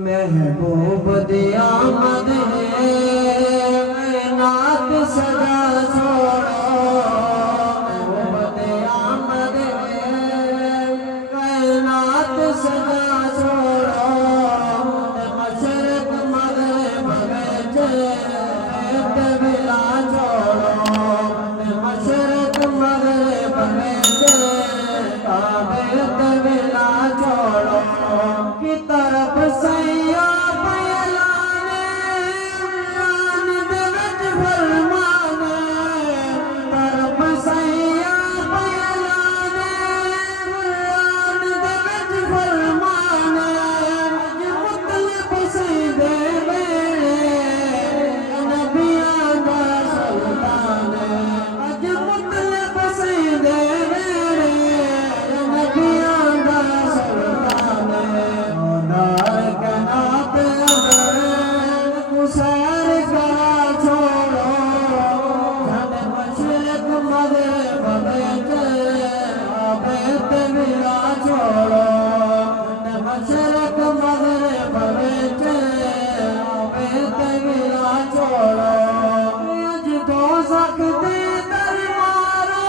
महबूब दी आमद है नात सदा छोड़ो। महबूब दी आमद है नात सदा छोड़ो। मशरक मगरिब में बिला छोड़ो। मशरक मगरिब में बिला छोड़ो। की तरफ सैया पयलाने रान दे विच फरमाने। तरफ सैया पयलाने रान दे विच फरमाने। मुतलब सईदे मेरे नबियां दा सुल्तान। अज मुतलब सईदे मेरे नबियां दा सुल्तान। सैर करा छोड़ो। मशरक मगरिब में बिला छोड़ो। मशरक मगरिब में बिला छोड़ो। अज तो सकते दर मारो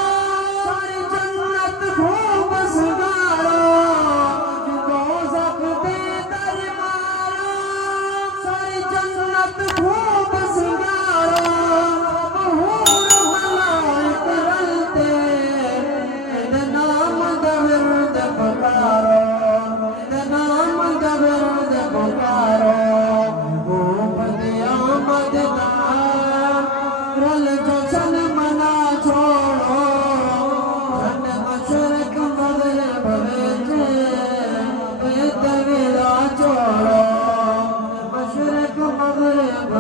सारी जन्नत खूब सगारो। अज तो सकते दर मारो सारी जन्नत खूब सिंगारो। बहूर मलाइक रलते इद नाम दा विरद पुकारो। इद नाम दा विरद पुकारो। महबूब दी आमद नाम रल जशन मना छोड़ो। जन मशरक मगरिब विच बिला छोड़ो। मशरक मगरिब